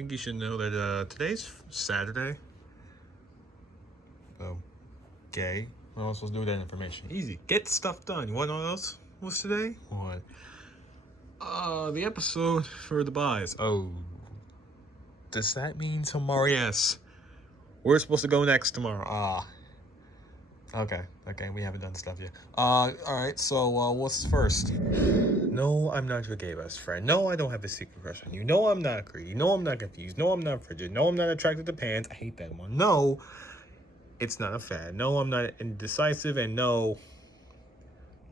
think you should know that today's Saturday. Oh, gay. What else was do with that information? Easy. Get stuff done. You want to know what else was today? What? The episode for the buys. Oh, does that mean tomorrow? Yes. We're supposed to go next tomorrow. Okay, we haven't done stuff yet. Alright, so, what's first? No, I'm not your gay best friend. No, I don't have a secret crush on you. No, I'm not greedy. No, I'm not confused. No, I'm not frigid. No, I'm not attracted to pants. I hate that one. No, it's not a fad. No, I'm not indecisive. And no,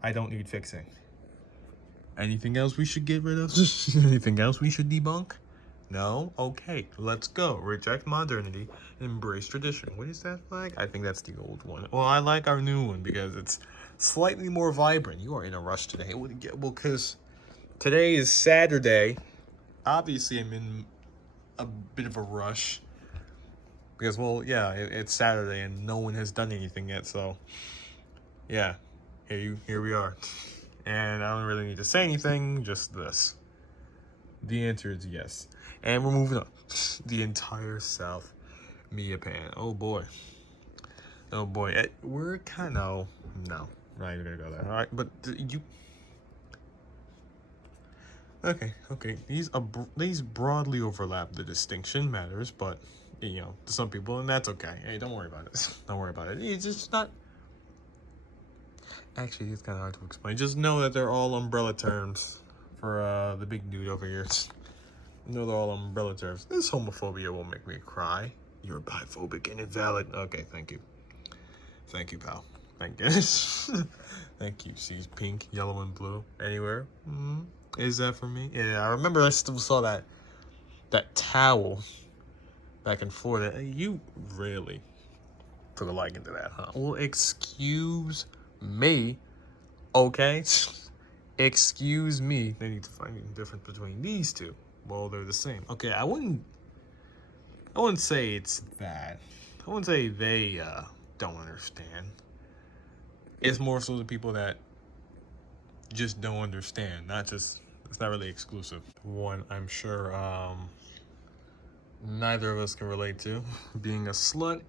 I don't need fixing. Anything else we should get rid of? Anything else we should debunk? No? Okay, let's go. Reject modernity, embrace tradition. What is that flag? I think that's the old one. Well, I like our new one because it's slightly more vibrant. You are in a rush today. Well, because today is Saturday. Obviously, I'm in a bit of a rush. Because, well, yeah, it's Saturday and no one has done anything yet, so yeah, here we are. And I don't really need to say anything, just this. The answer is yes. And we're moving on. The entire South Mia Pan. Oh boy. We're kind of no. Not even gonna go there. All right, but you. Okay. These broadly overlap. The distinction matters, but to some people, and that's okay. Hey, don't worry about it. Don't worry about it. It's just not. Actually, it's kind of hard to explain. Just know that they're all umbrella terms for the big dude over here. No, they're all umbrella terms. This homophobia won't make me cry. You're biphobic and invalid. Okay, thank you. Thank you, pal. Thank you. Thank you. See, pink, yellow, and blue. Anywhere? Is that for me? Yeah, I remember I still saw that towel back in Florida. You really took a liking to that, huh? Well, excuse me. Okay? Excuse me. They need to find a difference between these two. Well, they're the same. Okay, I wouldn't say it's that. I wouldn't say they don't understand. It's more so the people that just don't understand. It's not really exclusive. One I'm sure neither of us can relate to. Being a slut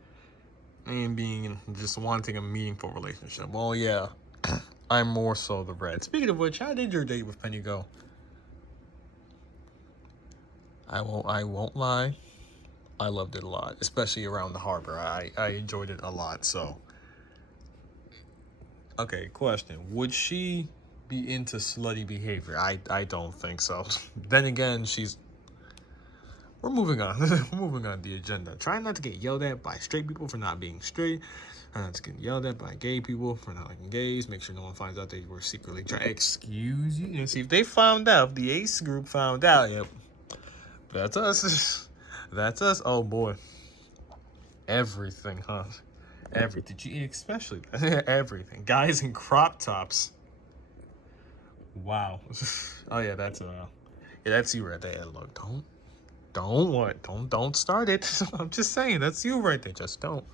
and being just wanting a meaningful relationship. Well, yeah. I'm more so the red. Speaking of which, how did your date with Penny go? I won't lie. I loved it a lot, especially around the harbor. I enjoyed it a lot. So, okay, question: would she be into slutty behavior? I don't think so. Then again, we're moving on. We're moving on the agenda. Try not to get yelled at by straight people for not being straight. Try not to get yelled at by gay people for not liking gays. Make sure no one finds out that you were secretly trying. Excuse you. And see if they found out. If the ACE group found out. Yep. That's us. That's us. Oh boy. Everything, huh? Everything. Especially everything. Guys in crop tops. Wow. Oh yeah, that's you right there. Look, don't start it. I'm just saying, that's you right there. Just don't.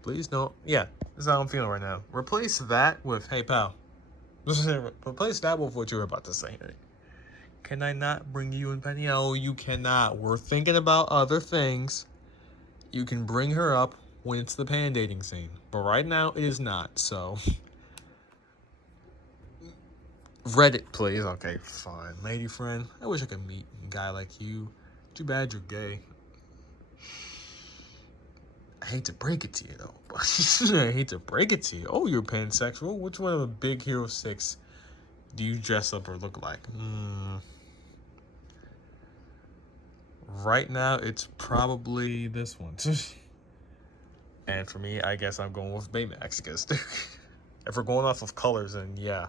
Please don't. Yeah, that's how I'm feeling right now. Replace that with, hey pal. Replace that with what you were about to say. Can I not bring you and Penny? No, you cannot. We're thinking about other things. You can bring her up when it's the pan dating scene. But right now, it is not. So, Reddit, please. Okay, fine. Lady friend, I wish I could meet a guy like you. Too bad you're gay. I hate to break it to you, though. I hate to break it to you. Oh, you're pansexual? Which one of the Big Hero 6 do you dress up or look like? Right now, it's probably this one. And for me, I guess I'm going with Baymax, because if we're going off of colors, then yeah.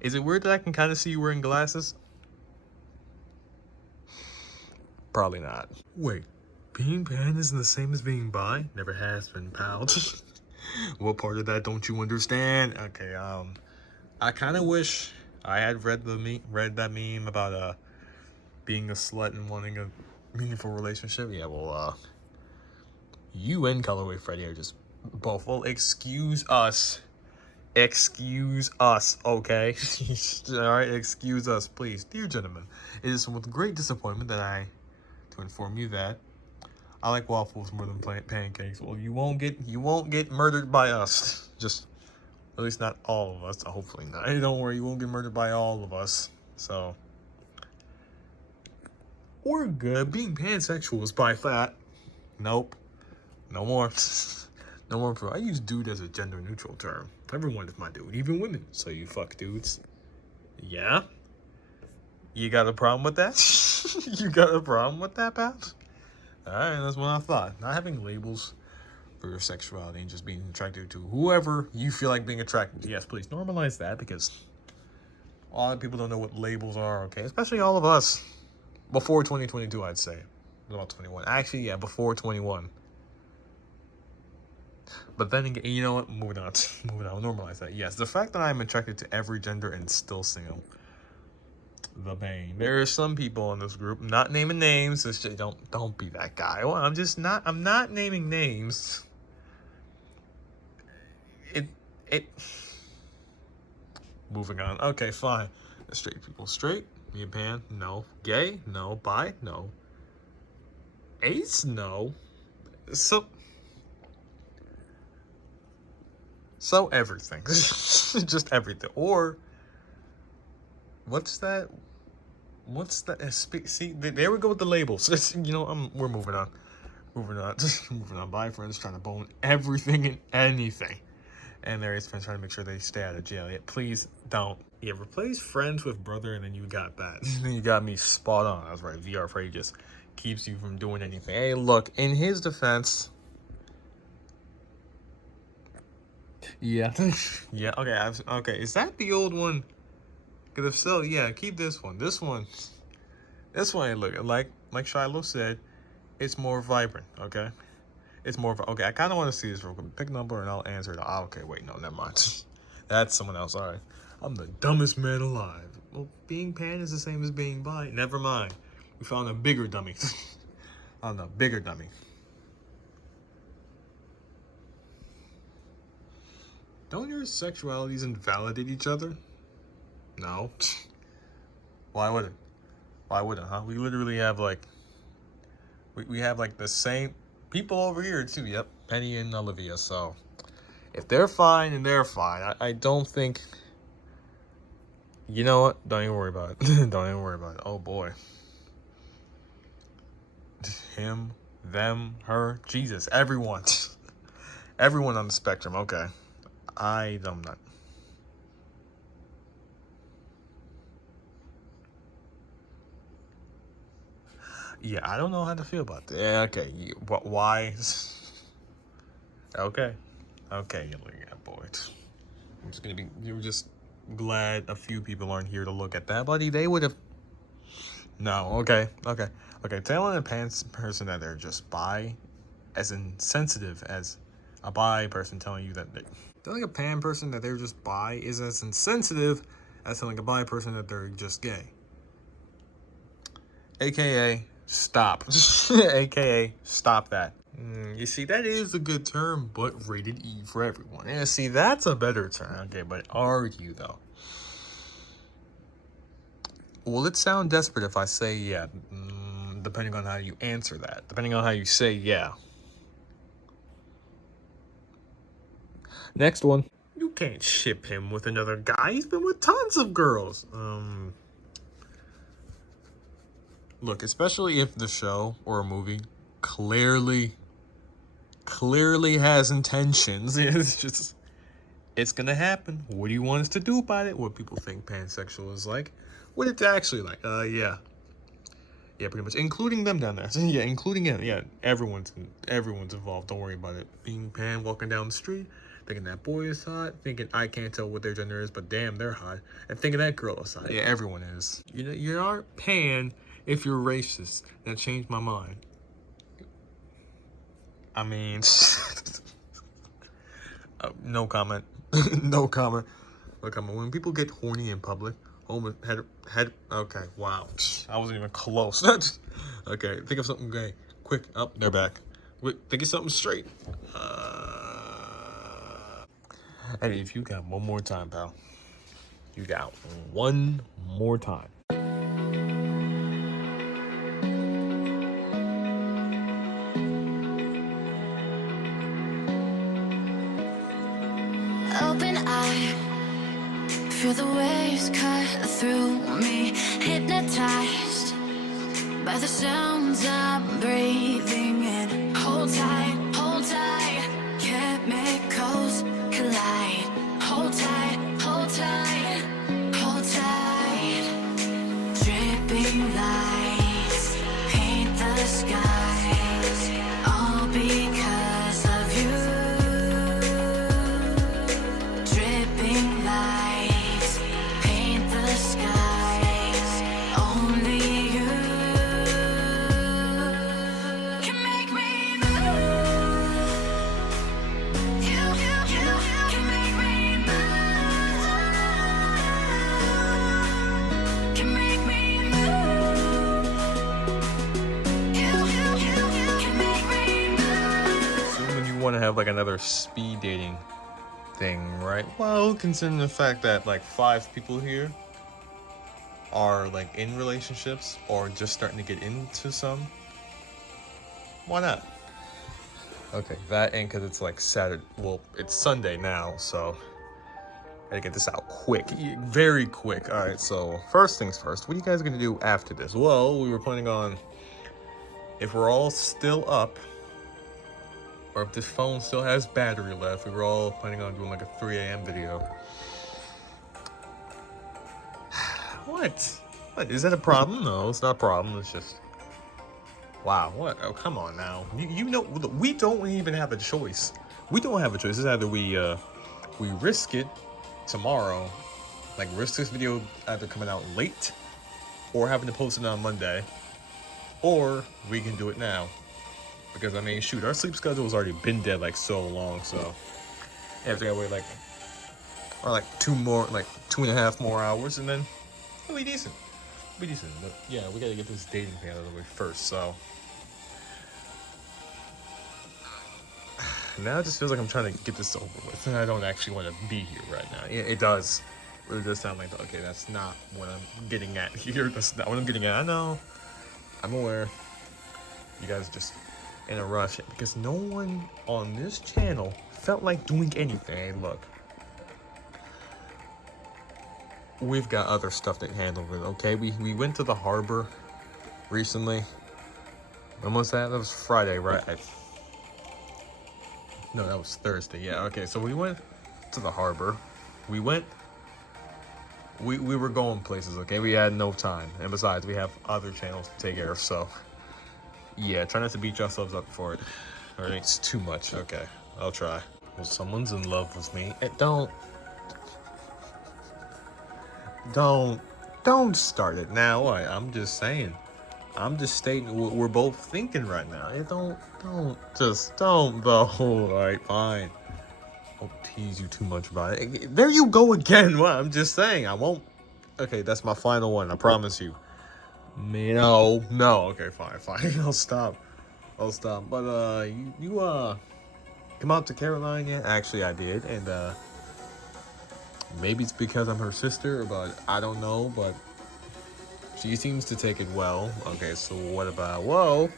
Is it weird that I can kind of see you wearing glasses? Probably not. Wait, being pan isn't the same as being bi? Never has been, pal. What part of that don't you understand? Okay, I kind of wish I had read that meme about being a slut and wanting a meaningful relationship. Yeah, well, you and Colorway Freddy are just both. Well, excuse us. Excuse us, okay? Alright, excuse us, please. Dear gentlemen, it is with great disappointment that to inform you that I like waffles more than pancakes. Well, you won't get murdered by us. Just, at least not all of us. Hopefully not. Hey, don't worry, you won't get murdered by all of us. So, we're good. Being pansexual is by fat. Nope. No more. No more. I use dude as a gender neutral term. Everyone is my dude, even women. So you fuck dudes. Yeah? You got a problem with that? You got a problem with that, Pat? Alright, that's what I thought. Not having labels for your sexuality and just being attracted to whoever you feel like being attracted to. Yes, please normalize that, because a lot of people don't know what labels are, okay? Especially all of us. Before 2022, I'd say. About 21. Actually, yeah, before 21. But then again, you know what? Moving on. Moving on. Normalize that. Yes, the fact that I'm attracted to every gender and still single. The bane. There are some people in this group, not naming names. It's just, don't be that guy. Well, I'm not naming names. Moving on. Okay, fine. Straight people. Straight. Me and pan. No. Gay. No. Bi. No. Ace. No. So everything. Just everything. Or what's that? See, there we go with the labels. You know, we're moving on. Moving on. Bye, friends. Trying to bone everything and anything. And there is friends trying to make sure they stay out of jail. Yeah, please don't. Yeah, replace friends with brother, and then you got that. Then you got me spot on. I was right. VR Freddy just keeps you from doing anything. Hey, look, in his defense. Yeah. Yeah, okay. Is that the old one? Because if so, yeah, keep this one. This one ain't looking like Shiloh said, it's more vibrant, okay? It's more okay. I kind of want to see this real quick. Pick a number and I'll answer it. Oh, okay, wait, no, never mind. That's someone else. All right. I'm the dumbest man alive. Well, being pan is the same as being bi. Never mind. We found a bigger dummy. Found a bigger dummy. Don't your sexualities invalidate each other? No. Why would it? Why wouldn't, huh? We literally have like, we have like the same people over here too. Yep, Penny and Olivia. So if they're fine and they're fine, I don't think. You know what? Don't even worry about it. Don't even worry about it. Oh boy. Him, them, her, Jesus, everyone. Everyone on the spectrum. Okay. I'm not. Yeah, I don't know how to feel about that. Yeah, okay. Why? Okay. Okay, yeah, boy. I'm just gonna be. You're just glad a few people aren't here to look at that, buddy. They would have. No. Okay. Telling a pants person that they're just bi, as insensitive as a bi person telling you that telling a pan person that they're just bi is as insensitive as telling a bi person that they're just gay. AKA, stop. AKA, stop that. You see, that is a good term, but rated E for everyone. Yeah, see, that's a better term. Okay, but are you, though? Will it sound desperate if I say yeah? Depending on how you answer that. Depending on how you say yeah. Next one. You can't ship him with another guy. He's been with tons of girls. Look, especially if the show or a movie clearly has intentions. It's gonna happen. What do you want us to do about it? What people think pansexual is like? What it's actually like? Yeah, pretty much, including them down there. So, yeah, including him. Yeah, everyone's involved. Don't worry about it. Being pan, walking down the street, thinking that boy is hot, thinking I can't tell what their gender is, but damn, they're hot, and thinking that girl is hot. Yeah, everyone is. You know, you aren't pan if you're racist. That changed my mind. I mean, no comment. No comment. When people get horny in public, okay, wow. I wasn't even close. Okay, think of something gay. Quick, up, they're back. Quick, think of something straight. And if you got one more time, pal, you got one more time. Open eye, feel the waves cut through me, hypnotized by the sounds I'm breathing in. Hold tight, chemicals collide. Hold tight, hold tight, hold tight. Dripping lights paint the skies, all because of you. Dripping lights paint the skies, only you can make me move. You can make me move. Can make me move. You can make me move. Assuming you want to have like another speed dating thing, right? Well, considering the fact that like 5 people here are like in relationships or just starting to get into some, why not? Okay, that and because it's like Saturday, well, it's Sunday now, so I gotta get this out quick, very quick. All right, so first things first, what are you guys gonna do after this? Well, we were planning on, if we're all still up, or if this phone still has battery left, we were all planning on doing like a 3 a.m. video. What? What? Is that a problem? No, it's not a problem. It's just, wow. What? Oh, come on now. You know, we don't even have a choice. We don't have a choice. It's either we risk it tomorrow, like risk this video either coming out late, or having to post it on Monday, or we can do it now. Because I mean, shoot, our sleep schedule has already been dead like so long, so I have to wait like 2.5 more hours, and then it'll be decent. It'll be decent. But yeah, we gotta get this dating thing out of the way first. So now it just feels like I'm trying to get this over with, and I don't actually want to be here right now. It does. It really does sound like, okay, that's not what I'm getting at here. That's not what I'm getting at. I know. I'm aware. You guys just in a rush because no one on this channel felt like doing anything. Hey, look, we've got other stuff to handle with. Okay, we went to the harbor recently. When was that? That was Friday, right? No, that was Thursday. Yeah. Okay, so we went to the harbor. We were going places. Okay, we had no time, and besides, we have other channels to take care of. So yeah, try not to beat yourselves up for it, or it's too much. Okay, I'll try. Well, someone's in love with me. Don't start it now. I'm just saying. I'm just stating what we're both thinking right now. Don't though. All right, fine. Don't tease you too much about it. There you go again. What? I'm just saying. I won't. Okay, that's my final one. I promise you. No. Okay, fine. I'll stop. But you come out to Caroline yet? Actually, I did, and maybe it's because I'm her sister, but I don't know. But she seems to take it well. Okay, so what about? Whoa.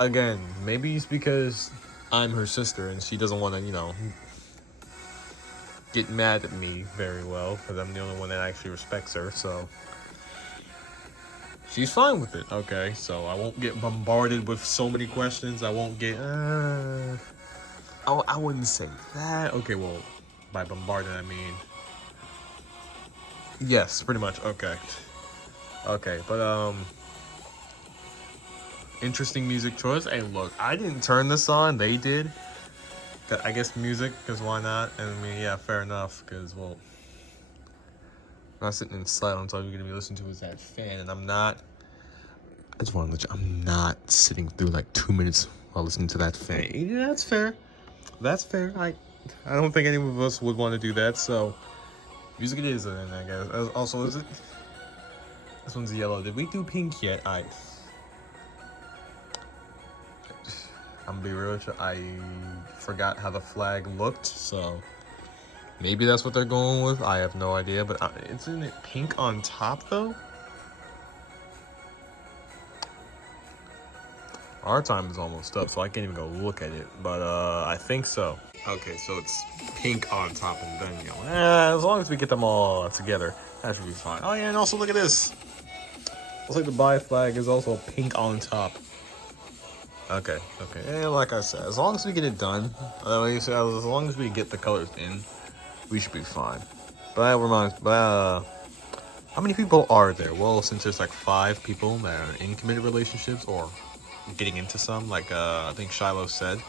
Again, maybe it's because I'm her sister and she doesn't want to, get mad at me very well because I'm the only one that actually respects her. So she's fine with it. Okay, so I won't get bombarded with so many questions. I won't get. I wouldn't say that. Okay, well, by bombarded I mean yes, pretty much. Okay, but interesting music choice. Hey, look, I didn't turn this on. They did. I guess music, because why not? And I mean, yeah, fair enough. Because well, I'm not sitting in silence. All you're gonna be listening to is that fan, and I'm not. I just want to let you. I'm not sitting through like 2 minutes while listening to that fan. Yeah, that's fair. That's fair. I don't think any of us would want to do that. So, music it is, then I guess. Also, is it? This one's yellow. Did we do pink yet? I'm gonna be real with you, I forgot how the flag looked, so maybe that's what they're going with. I have no idea, but isn't it pink on top though? Our time is almost up, so I can't even go look at it, but I think so. Okay, so it's pink on top and then yellow. As long as we get them all together, that should be fine. Oh yeah, and also look at this. Looks like the Dubai flag is also pink on top. Okay. And like I said, as long as we get it done, like I said, as long as we get the colors in, we should be fine. But that reminds, how many people are there? Well, since there's like 5 people that are in committed relationships or getting into some, like I think Shiloh said,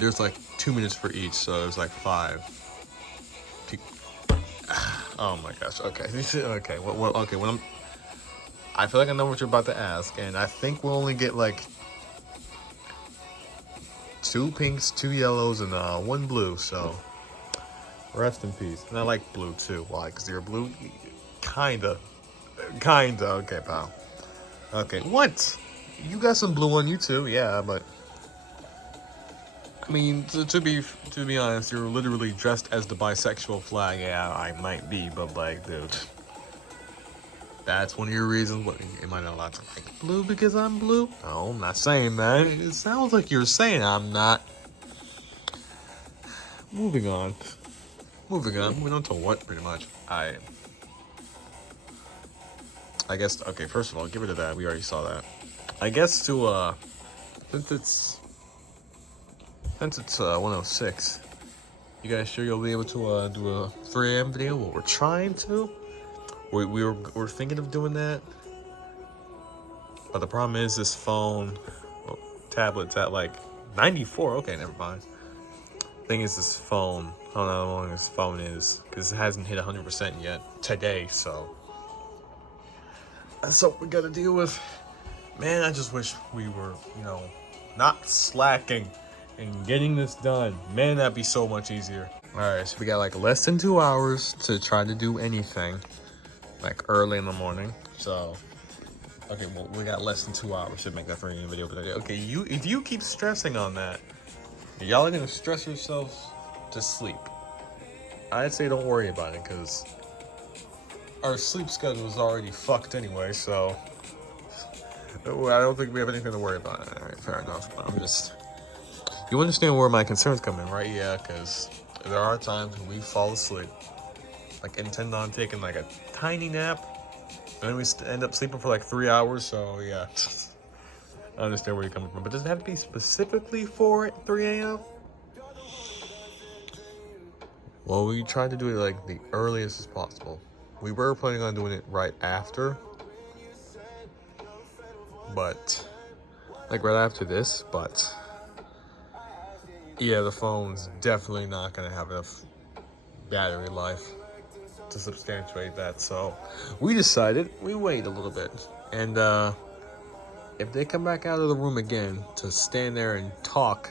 there's like 2 minutes for each, so there's like 5. Oh my gosh. Okay. Okay. Okay. I feel like I know what you're about to ask, and I think we'll only get like 2 pinks, 2 yellows, and 1 blue. So rest in peace. And I like blue too. Why? Because you're blue. Kinda. Okay, pal. Okay. What? You got some blue on you too? Yeah, but I mean, to be honest, you're literally dressed as the bisexual flag. Yeah, I might be, but like, dude. That's one of your reasons. What, am I not allowed to like blue because I'm blue? No, I'm not saying that. It sounds like you're saying I'm not. Moving on to what, pretty much. I guess, okay, first of all, give it to that. We already saw that. I guess to, since it's 106, you guys sure you'll be able to do a 3 a.m. video? What we're trying to? We're thinking of doing that, but the problem is this phone, tablet's at like 94. Okay, never mind. Thing is, this phone, I don't know how long this phone is, because it hasn't hit 100% yet today, so that's what we gotta deal with. Man, I just wish we were, not slacking and getting this done. Man, that'd be so much easier. Alright, so we got like less than 2 hours to try to do anything, like early in the morning, so okay, well, we got less than 2 hours to make that 3 a.m. video. But okay, if you keep stressing on that, y'all are gonna stress yourselves to sleep. I'd say don't worry about it, because our sleep schedule is already fucked anyway, so I don't think we have anything to worry about. Alright, fair enough. You understand where my concerns come in, right? Yeah, because there are times when we fall asleep, like intend on taking like a tiny nap, and then we end up sleeping for like 3 hours, so yeah. I understand where you're coming from, but does it have to be specifically for 3 a.m.? Well, we tried to do it like the earliest as possible. We were planning on doing it right after, but like right after this, but yeah, the phone's definitely not gonna have enough battery life to substantiate that, so we decided we wait a little bit, and if they come back out of the room again to stand there and talk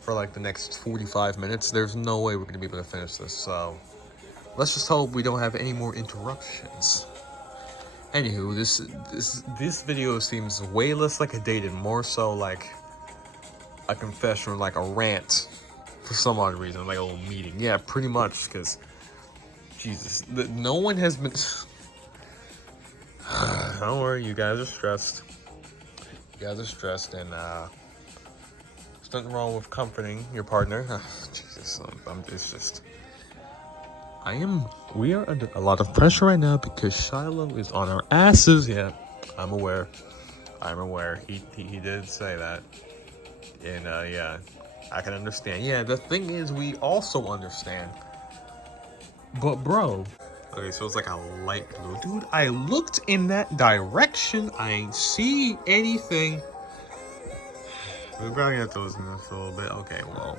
for like the next 45 minutes, there's no way we're gonna be able to finish this, so let's just hope we don't have any more interruptions. Anywho, this video seems way less like a date and more so like a confession or like a rant for some odd reason, like a little meeting. Yeah, pretty much, because Jesus, no one has been. Don't worry, you guys are stressed. And there's nothing wrong with comforting your partner. Jesus, we are under a lot of pressure right now because Shiloh is on our asses. Yeah, I'm aware. He did say that. And yeah, I can understand. Yeah, the thing is, we also understand. But bro, okay, so it's like a light blue. Dude, I looked in that direction. I ain't see anything. We probably have to listen to this for a little bit. Okay, well.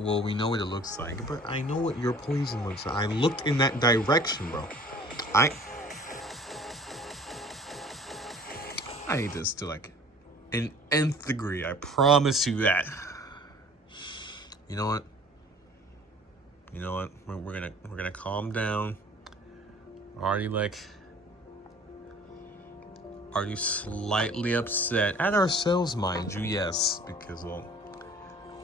Well, we know what it looks like, but I know what your poison looks like. I looked in that direction, bro. I hate this to like an nth degree. I promise you that. You know what? We're gonna calm down. Already like Are you slightly upset at ourselves, mind you? Yes, because well,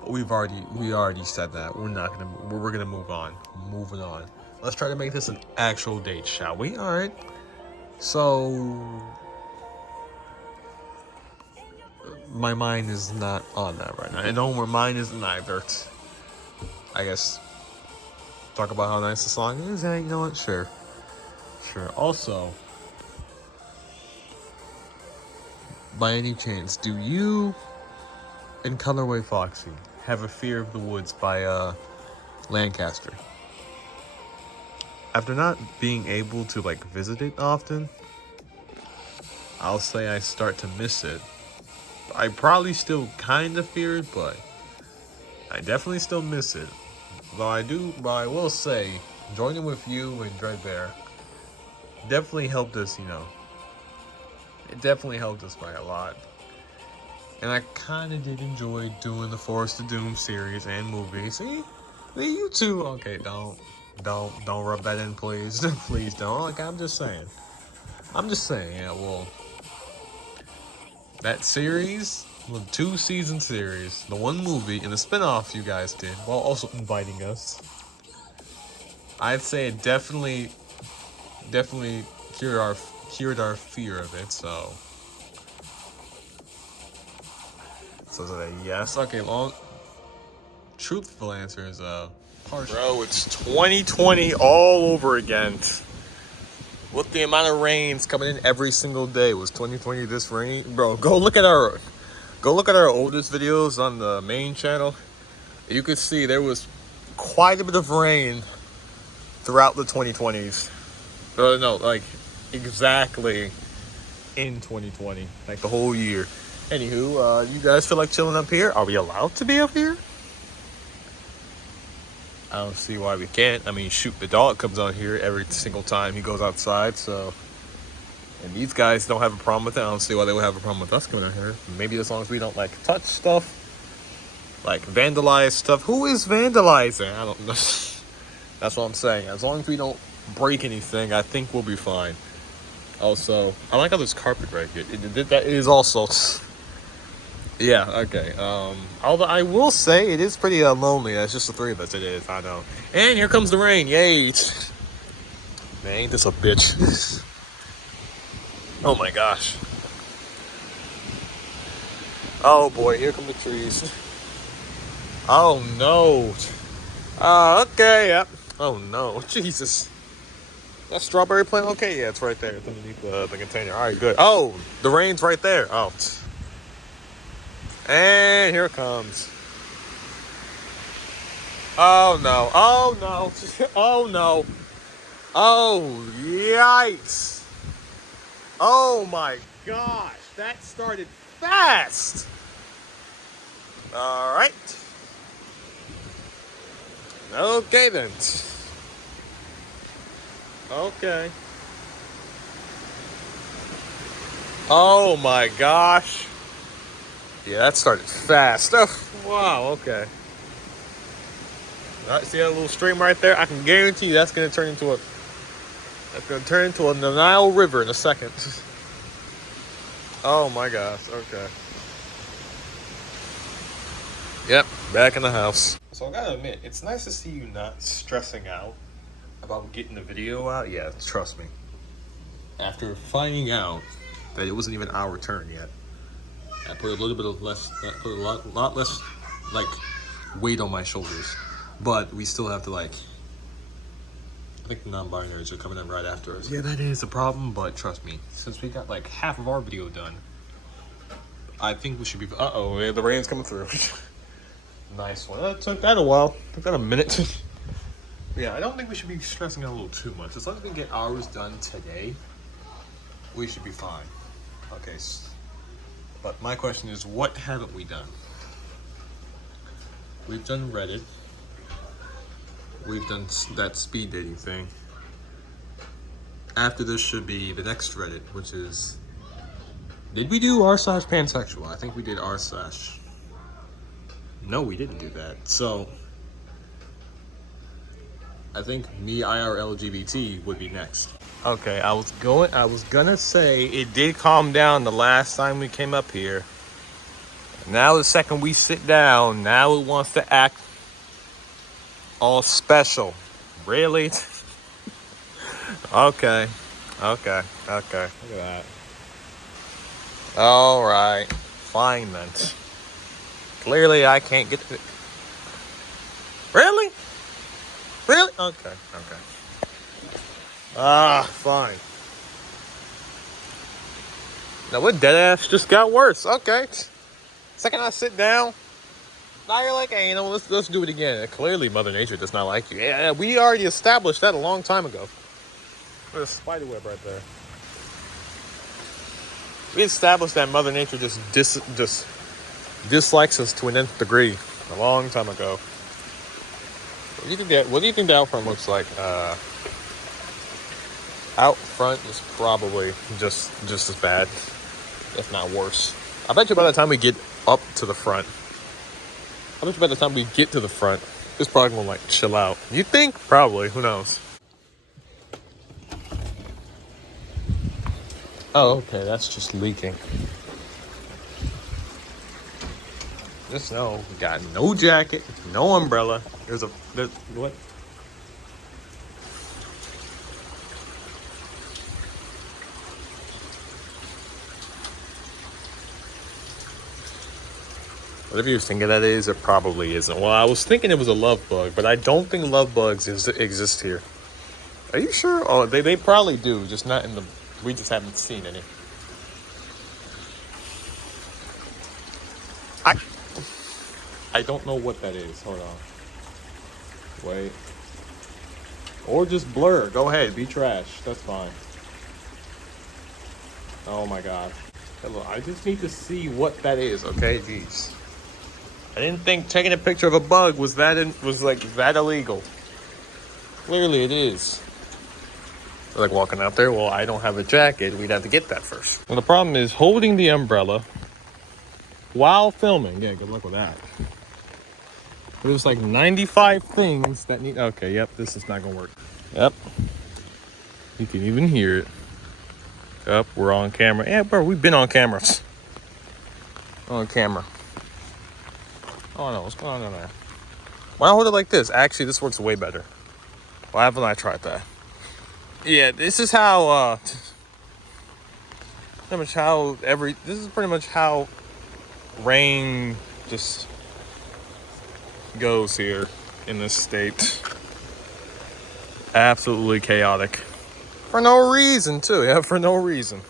we already said that we're gonna move on. Moving on. Let's try to make this an actual date, shall we? All right. So my mind is not on that right now. And no, my mind isn't either. I guess talk about how nice the song is. Yeah, you know what? Sure. Also, by any chance, do you and Colorway Foxy have a Fear of the Woods by Lancaster? After not being able to like visit it often, I'll say I start to miss it. I probably still kind of fear it, but I definitely still miss it. But I will say, joining with you and Dreadbear definitely helped us, it definitely helped us by a lot. And I kind of did enjoy doing the Forest of Doom series and movies. See, you two, okay, don't rub that in, please. Please don't. Like, I'm just saying, yeah, well, that series, the 2-season series, the 1 movie, and the spin-off you guys did, while also inviting us, I'd say it definitely cured our fear of it, so is it a yes? Okay, well, truthful answer is partial. Bro, it's 2020 all over again. With the amount of rains coming in every single day, was 2020 this rain? Bro, go look at our oldest videos on the main channel. You could see there was quite a bit of rain throughout the 2020s. No, like exactly in 2020, like the whole year. Anywho, you guys feel like chilling up here? Are we allowed to be up here? I don't see why we can't. I mean, shoot, the dog comes out here every single time he goes outside, so. And these guys don't have a problem with it. I don't see why they would have a problem with us coming out here. Maybe as long as we don't, like, touch stuff. Like, vandalize stuff. Who is vandalizing? I don't know. That's what I'm saying. As long as we don't break anything, I think we'll be fine. Also, I like how there's carpet right here. That is also... Yeah, okay. Although I will say it is pretty lonely. It's just the 3 of us. It is, I know. And here comes the rain. Yay. Man, ain't this a bitch. Oh my gosh. Oh boy, here come the trees. Oh no. Okay, yep. Oh no, Jesus. That strawberry plant? Okay, yeah, it's right there. It's underneath the container. Alright, good. Oh, the rain's right there. Oh. And here it comes. Oh no. Oh no. Oh no. Oh, yikes. Oh my gosh. That started fast. All right. Okay then. Okay. Oh my gosh. Yeah, that started fast. Oh, wow, okay. All right, see that little stream right there? I can guarantee you that's gonna turn into a Nile River in a second. Oh my gosh, okay. Yep, back in the house. So I gotta admit, it's nice to see you not stressing out about getting the video out. Yeah, trust me. After finding out that it wasn't even our turn yet, I put a lot less like weight on my shoulders. But we still have to like, I think the non-binaries are coming in right after us. Yeah, that is a problem, but trust me, since we got like half of our video done, I think we should be, uh-oh, the rain's coming through. Nice one. That took that a while. Took that a minute. Yeah, I don't think we should be stressing out a little too much. As long as we get ours done today, we should be fine. Okay, but my question is, what haven't we done? We've done Reddit. We've done that speed dating thing. After this should be the next Reddit, which is... Did we do r/pansexual? I think we did r/. No, we didn't do that. So, I think me IRL LGBT would be next. Okay, I was gonna say it did calm down the last time we came up here. Now the second we sit down, now it wants to act all special. Really? Okay. Okay. Okay. Look at that. All right. Fine then. Clearly I can't get to it. Really? Really? Okay. Okay. Ah, fine. Now what deadass just got worse. Okay. Second I sit down, now you're like, hey, you know, let's do it again. Clearly Mother Nature does not like you. Yeah, we already established that a long time ago. There's a spider web right there. We established that Mother Nature just dislikes us to an nth degree a long time ago. What do you think the out front looks like? Out front is probably just as bad, if not worse. I bet you by the time we get up to the front, it's probably gonna like chill out. You think? Probably. Who knows? Oh, okay. That's just leaking. Just know we got no jacket, no umbrella. There's what? Whatever you're thinking that is, it probably isn't. Well, I was thinking it was a love bug, but I don't think love bugs exist here. Are you sure? Oh, they probably do, just not in the. We just haven't seen any. I don't know what that is. Hold on. Wait. Or just blur. Go ahead. Be trash. That's fine. Oh my god. Hello. I just need to see what that is. Okay. Jeez. I didn't think taking a picture of a bug was that illegal. Clearly it is. Like walking out there. Well, I don't have a jacket. We'd have to get that first. Well, the problem is holding the umbrella while filming. Yeah. Good luck with that. There's like 95 things that need. Okay, yep, this is not gonna work. Yep, you can even hear it. Yep, we're on camera. Yeah, bro, we've been on cameras. On camera. Oh no, what's going on there? Why not hold it like this? Actually, this works way better. Why haven't I tried that? Yeah, this is how. This is pretty much how rain just goes here in this state. Absolutely chaotic. For no reason, too. Yeah, for no reason.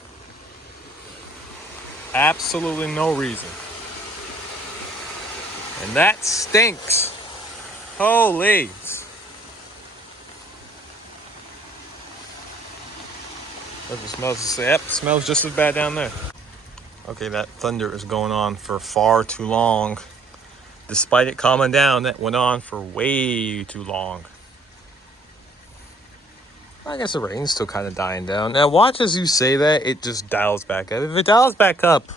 Absolutely no reason. And that stinks. Holy. Smells just as bad down there. Okay, that thunder is going on for far too long. Despite it calming down, that went on for way too long. I guess the rain's still kind of dying down. Now, watch as you say that, it just dials back up. If it dials back up,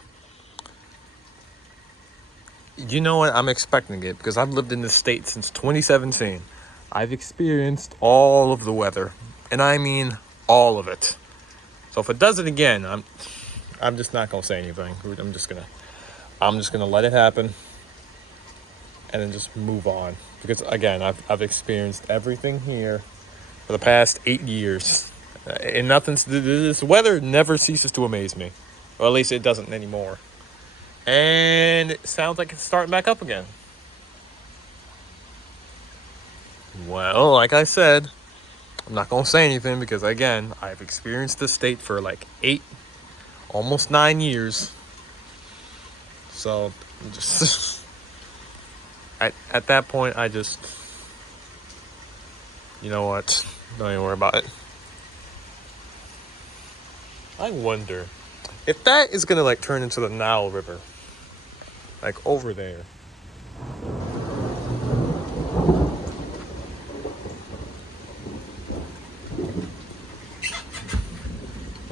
you know what? I'm expecting it because I've lived in this state since 2017. I've experienced all of the weather, and I mean all of it. So if it does it again, I'm just not gonna say anything. I'm just gonna let it happen. And then just move on. Because again, I've experienced everything here for the past 8 years. And this weather never ceases to amaze me. Or at least it doesn't anymore. And it sounds like it's starting back up again. Well, like I said, I'm not going to say anything because again, I've experienced this state for like 8, almost 9 years. So, just... At that point, I just, you know what, don't even worry about it. I wonder if that is going to like turn into the Nile River, like over there.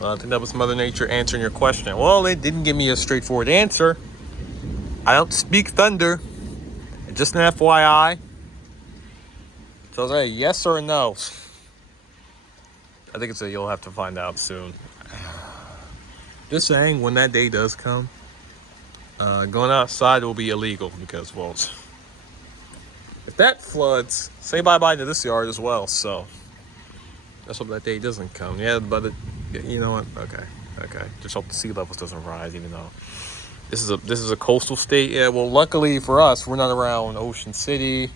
Well, I think that was Mother Nature answering your question. Well, it didn't give me a straightforward answer. I don't speak thunder. Just an FYI. So is that a yes or a no? I think it's you'll have to find out soon. Just saying, when that day does come, going outside will be illegal because, well, if that floods, say bye-bye to this yard as well. So let's hope that day doesn't come. Yeah, but you know what? Okay. Just hope the sea levels doesn't rise, even though this is a coastal state. Yeah. Well, luckily for us, we're not around Ocean City.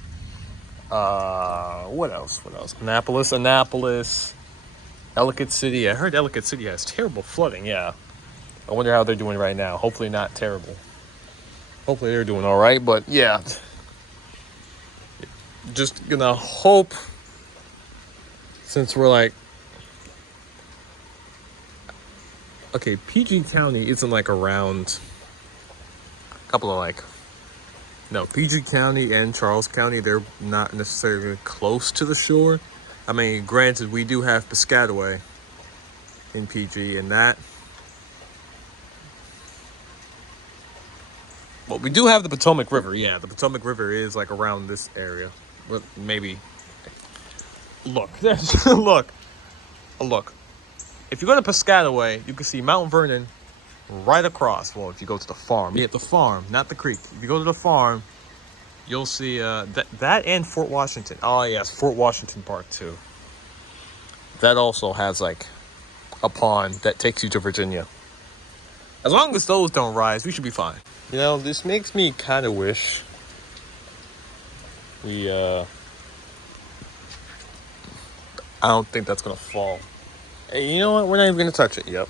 What else? Annapolis, Ellicott City. I heard Ellicott City has terrible flooding. Yeah. I wonder how they're doing right now. Hopefully not terrible. Hopefully they're doing all right. But yeah, just gonna hope, since we're like, okay, PG County isn't like around a couple of like, no, PG County and Charles County, they're not necessarily close to the shore. I mean, granted, we do have Piscataway in PG, and that, well, we do have the Potomac River. Yeah, the Potomac River is like around this area. But maybe, look, look. If you go to Piscataway, you can see Mount Vernon right across. Well, if you go to the farm, yeah, the farm, not the creek. If you go to the farm, you'll see that and Fort Washington. Oh yes, Fort Washington Park too. That also has like a pond that takes you to Virginia. As long as those don't rise, we should be fine. You know, this makes me kind of wish we I don't think that's gonna fall. Hey, you know what? We're not even gonna touch it. Yep.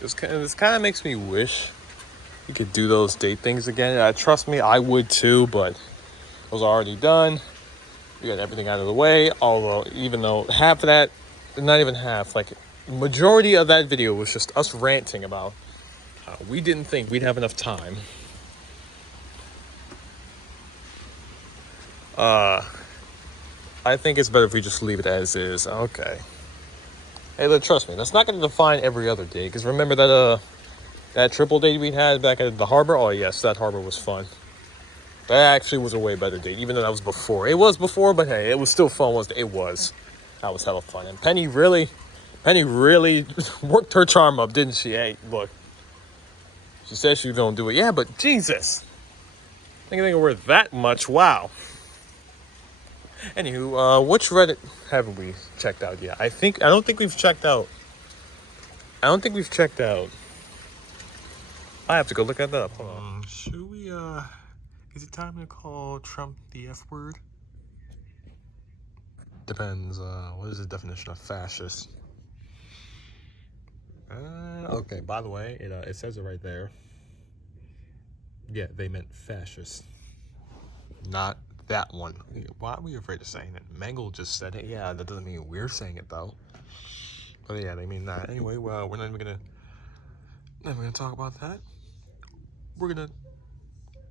This kind of makes me wish we could do those date things again. Trust me, I would too, but those are already done. We got everything out of the way. Although, even though half of that, not even half, like majority of that video was just us ranting about how we didn't think we'd have enough time. I think it's better if we just leave it as is. Okay. Hey, look, trust me, that's not going to define every other day. Because remember that triple date we had back at the harbor? Oh, yes, that harbor was fun. That actually was a way better date, even though that was before. It was before, but hey, it was still fun, wasn't it? It was. That was hella fun. And Penny really worked her charm up, didn't she? Hey, look. She said she was going to do it. Yeah, but Jesus. I think we're worth that much. Wow. Anywho, which Reddit haven't we checked out yet? I don't think we've checked out. I have to go look that up. Hold on. Should we, is it time to call Trump the F word? Depends, what is the definition of fascist? Okay, by the way, it says it right there. Yeah, they meant fascist. Not that one. Why are we afraid of saying it? Mangle just said it. Yeah, that doesn't mean we're saying it though. But yeah, they mean that. Anyway, well, we're not even gonna talk about that. We're gonna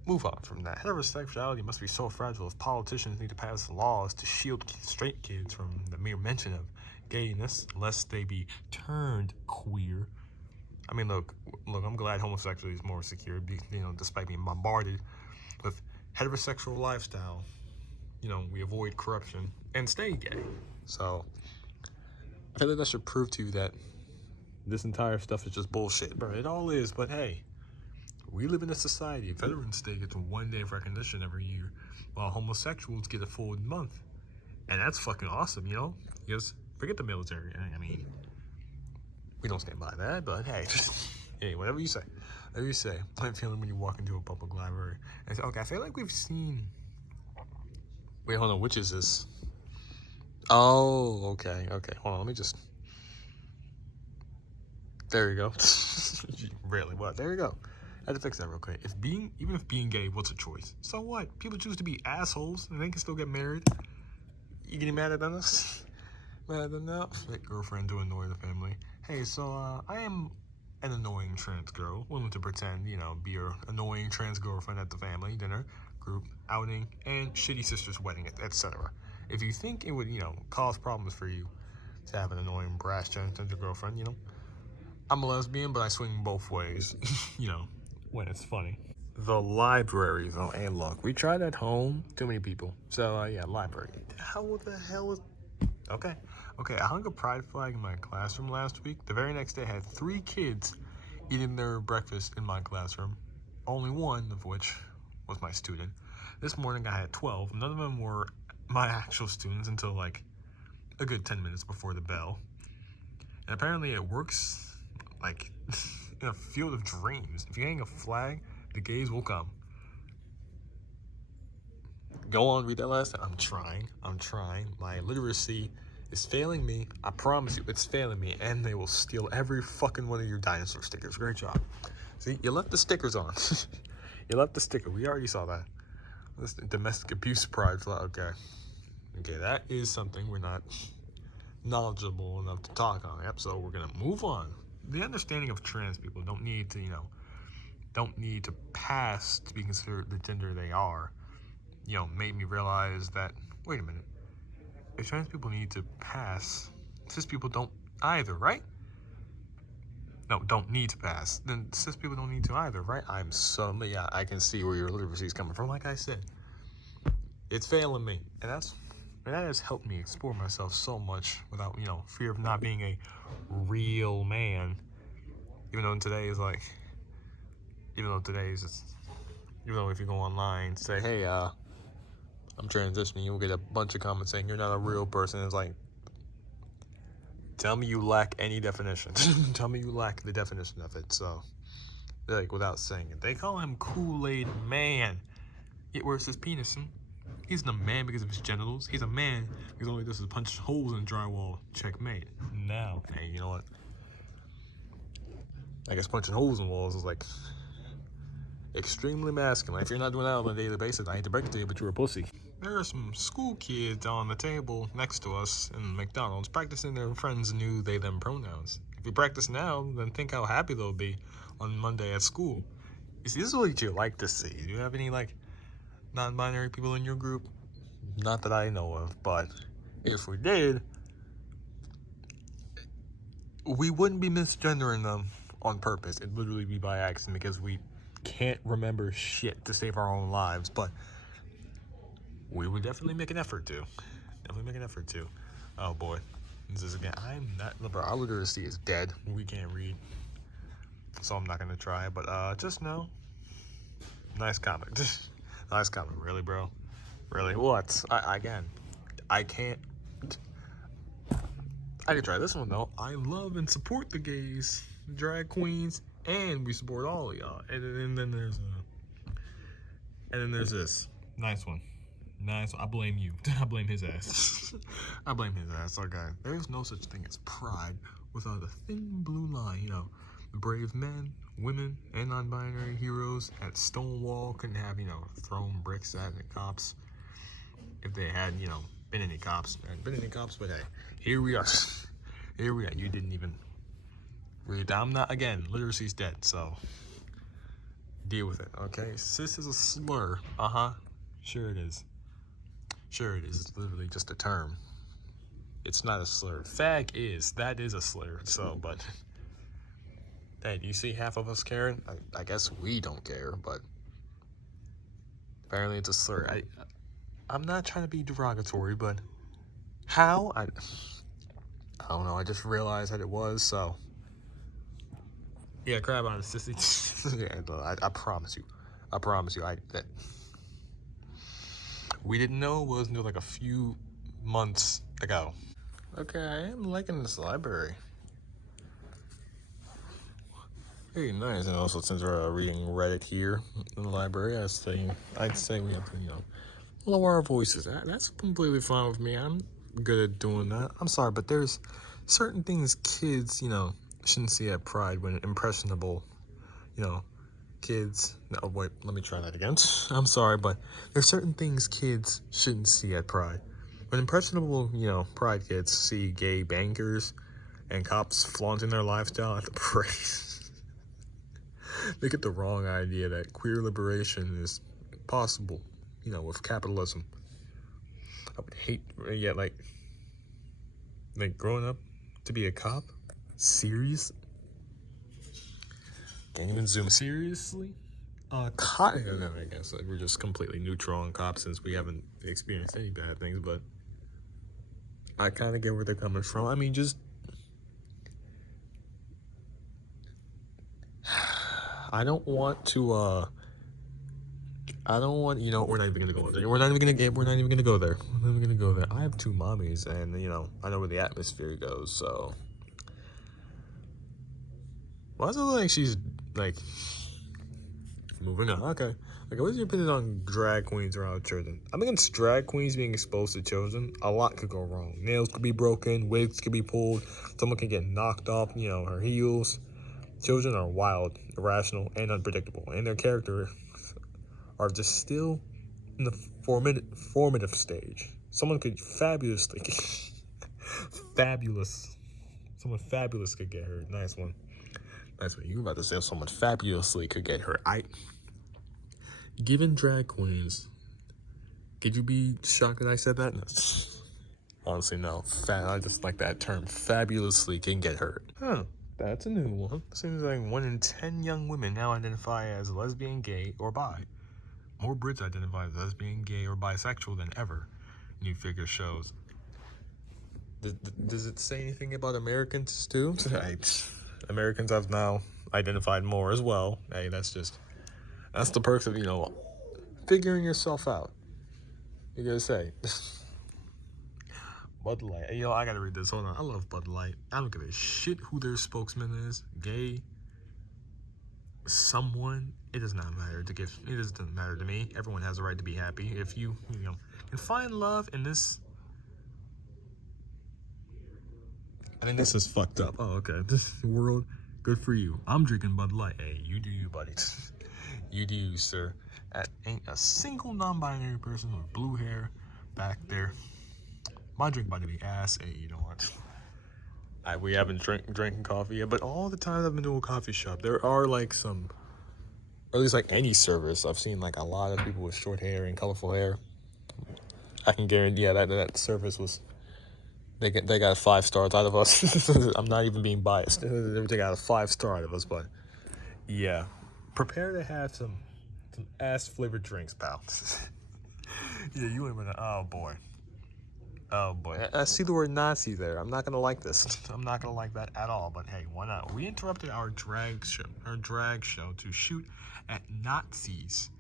move on from that. Heterosexuality must be so fragile if politicians need to pass laws to shield straight kids from the mere mention of gayness, lest they be turned queer. I mean, look, I'm glad homosexuality is more secure, you know, despite being bombarded with heterosexual lifestyle. You know, we avoid corruption and stay gay. So I feel like that should prove to you that this entire stuff is just bullshit. Bro, it all is, but hey, we live in a society. Veterans Day gets 1 day of recognition every year, while homosexuals get a full month. And that's fucking awesome, you know? Because forget the military. I mean, we don't stand by that, but hey, hey, whatever you say. Whatever you say. I'm feeling when you walk into a public library and say, okay, I feel like we've seen. Wait, hold on, which is this? Oh, okay. Hold on, let me just. There you go. Really, what? There you go. I had to fix that real quick. Even if being gay was a choice, so what? People choose to be assholes and they can still get married. You getting mad at us? Mad at them now? Fake girlfriend to annoy the family. Hey, so I am an annoying trans girl, willing to pretend, you know, be your annoying trans girlfriend at the family dinner, group outing, and shitty sister's wedding, etc. If you think it would, you know, cause problems for you to have an annoying brass transgender girlfriend, you know, I'm a lesbian, but I swing both ways, you know, when it's funny. The library, though, and look, we tried at home, too many people. So, yeah, library. How the hell is... Okay. Okay, I hung a pride flag in my classroom last week. The very next day, I had 3 kids eating their breakfast in my classroom, only one of which was my student. This morning, I had 12. None of them were my actual students until like a good 10 minutes before the bell. And apparently, it works like in a field of dreams. If you hang a flag, the gays will come. Go on, read that last time. I'm trying. My literacy is failing me. I promise you, it's failing me. And they will steal every fucking one of your dinosaur stickers. Great job. See, you left the stickers on. You left the sticker. We already saw that. This domestic abuse pride flag. Okay, that is something we're not knowledgeable enough to talk on. Yep, so we're gonna move on. The understanding of trans people don't need to, don't need to pass to be considered the gender they are. Made me realize that, wait a minute, if trans people need to pass, cis people don't either, right? No, don't need to pass. Then cis people don't need to either, right? I can see where your literacy is coming from. Like I said, it's failing me. And that has helped me explore myself so much without, fear of not being a real man. Even though if you go online, say, hey, I'm transitioning, you'll get a bunch of comments saying you're not a real person. It's like, tell me you lack any definition. Tell me you lack the definition of it. So, like, without saying it, they call him Kool-Aid Man. Yet where's his penis? He's not a man because of his genitals. He's a man because all he does is punch holes in drywall. Checkmate. Now, hey, you know what? I guess punching holes in walls is like extremely masculine. If you're not doing that on a daily basis, I hate to break it to you, but you're a pussy. There are some school kids on the table next to us in McDonald's practicing their friends' new they them pronouns. If you practice now, then think how happy they'll be on Monday at school. You see, this is what you like to see. Do you have any non-binary people in your group? Not that I know of, but if we did, we wouldn't be misgendering them on purpose. It'd literally be by accident because we can't remember shit to save our own lives, but we would definitely make an effort to. Oh boy. This is again, our literacy is dead. We can't read. So I'm not gonna try, but just know. Nice comment. Nice comment, really, bro? Really? What? I can't. I can try this one though. I love and support the gays, drag queens, and we support all of y'all. And then there's this. Nice one. I blame you. I blame his ass. I blame his ass. Okay. There's no such thing as pride without a thin blue line. Brave men, women, and non-binary heroes at Stonewall couldn't have, thrown bricks at the cops if they had, been any cops. But hey, here we are. You didn't even read. I'm not, again, literacy's dead, so deal with it, okay? Cis is a slur. Sure it is. It's literally just a term. It's not a slur. Fag is. That is a slur. So, but hey, do you see half of us caring? I guess we don't care, but apparently it's a slur. I'm not trying to be derogatory, but how? I don't know. I just realized that it was, so. Yeah, crab on it, sissy. Yeah, I promise you. That we didn't know it was until like a few months ago. Okay, I am liking this library. Very nice, and also since we're reading Reddit here in the library, I'd say we have to, lower our voices. That's completely fine with me. I'm good at doing that. I'm sorry, but there's certain things kids, shouldn't see at Pride when impressionable, kids. No, wait, let me try that again. I'm sorry, but there's certain things kids shouldn't see at Pride. When impressionable, Pride kids see gay bankers and cops flaunting their lifestyle at the parade, they get the wrong idea that queer liberation is possible, with capitalism. I would hate, growing up to be a cop? Serious? Can't even zoom. Seriously? Cop? No, I guess we're just completely neutral on cops since we haven't experienced any bad things, but I kind of get where they're coming from. I mean, just I don't want to. I don't want, we're not even gonna go there. We're not even gonna go there. We're not even gonna go there. I have two mommies, and I know where the atmosphere goes. So, why is it like she's like moving on? Okay, what's your opinion on drag queens around children? I'm against drag queens being exposed to children. A lot could go wrong. Nails could be broken, wigs could be pulled, someone could get knocked off, her heels. Children are wild, irrational, and unpredictable, and their characters are just still in the formative stage. Someone could fabulously, someone fabulous could get hurt. Nice one. You were about to say someone fabulously could get hurt. Given drag queens, could you be shocked that I said that? No. Honestly, no. I just like that term. Fabulously can get hurt. Huh. That's a new one. Seems like 1 in 10 young women now identify as lesbian, gay, or bi. More Brits identify as lesbian, gay, or bisexual than ever, new figure shows. Does it say anything about Americans too? Americans have now identified more as well. Hey, that's the perks of, figuring yourself out. You gotta say. Bud Light. I gotta read this. Hold on. I love Bud Light. I don't give a shit who their spokesman is. Gay. Someone. It does not matter it doesn't matter to me. Everyone has a right to be happy. If you can find love in this. I think this is fucked up. Oh, okay. This world, good for you. I'm drinking Bud Light. Hey, you do you, buddy. You do you, sir. Ain't a single non-binary person with blue hair back there. My drink about to be ass. Hey, you know what? We haven't drinking coffee yet, but all the times I've been to a coffee shop, there are like some, or at least like any service, I've seen like a lot of people with short hair and colorful hair. I can guarantee, that service was, they got 5 stars out of us. I'm not even being biased. They got a 5-star out of us, but yeah, prepare to have some ass flavored drinks, pal. Yeah, you ain't gonna. Oh boy. I see the word Nazi there. I'm not gonna like this. I'm not gonna like that at all. But hey, why not? We interrupted our drag show to shoot at Nazis.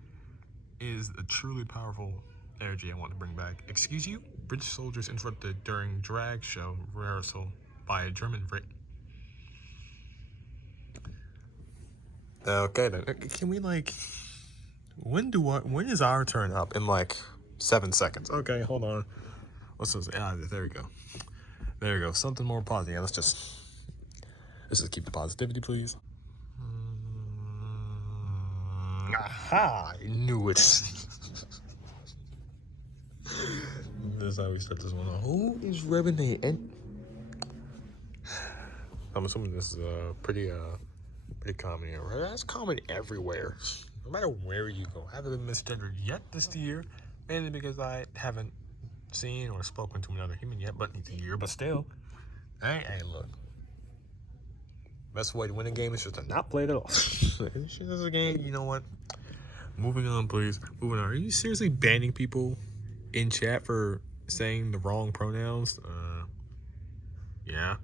Is a truly powerful energy I want to bring back. Excuse you? British soldiers interrupted during drag show rehearsal by a German Brit. Okay then. Can we when is our turn up? In 7 seconds. Okay, hold on. What's this? There we go. Something more positive. Yeah, let's just keep the positivity, please. Aha! I knew it. This is how we start this one off. Who is Rebene? And I'm assuming this is pretty common here. That's common everywhere. No matter where you go. I haven't been misgendered yet this year, mainly because I haven't seen or spoken to another human yet, but it's a year, but still. Hey, look. Best way to win a game is just to not play it at all. This is a game, you know what? Moving on, please. Moving on. Are you seriously banning people in chat for saying the wrong pronouns? Yeah.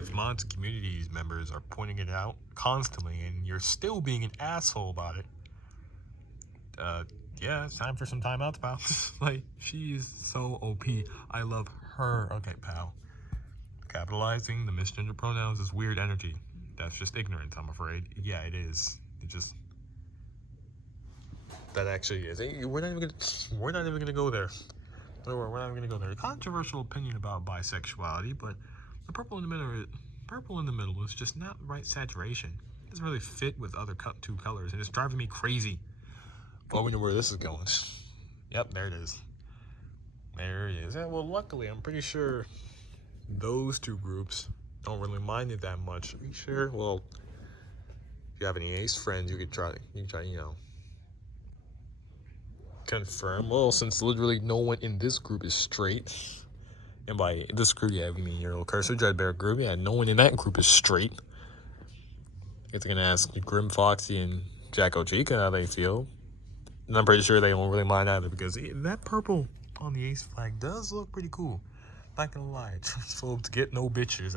If mods communities members are pointing it out constantly and you're still being an asshole about it, yeah, it's time for some timeouts, pal. She is so OP. I love her. Okay, pal. Capitalizing the misgender pronouns is weird energy. That's just ignorance, I'm afraid. Yeah, it is. That actually is. We're not even gonna go there. We're not even gonna go there. A controversial opinion about bisexuality, but the purple in the middle is just not the right saturation. It doesn't really fit with other two colors, and it's driving me crazy. Well, we know where this is going. Yep, there it is. Yeah, well, luckily, I'm pretty sure those two groups don't really mind it that much. Are you sure? Well, if you have any ace friends, you could try, confirm. Well, since literally no one in this group is straight, and by this group, yeah, we mean your little cursor dreadbear group. Yeah, no one in that group is straight. It's gonna ask Grim Foxy and Jacko Chica how they feel. And I'm pretty sure they won't really mind either, because that purple on the ace flag does look pretty cool. Not gonna lie, transphobes get no bitches,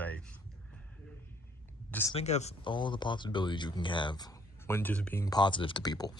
Just think of all the possibilities you can have when just being positive to people.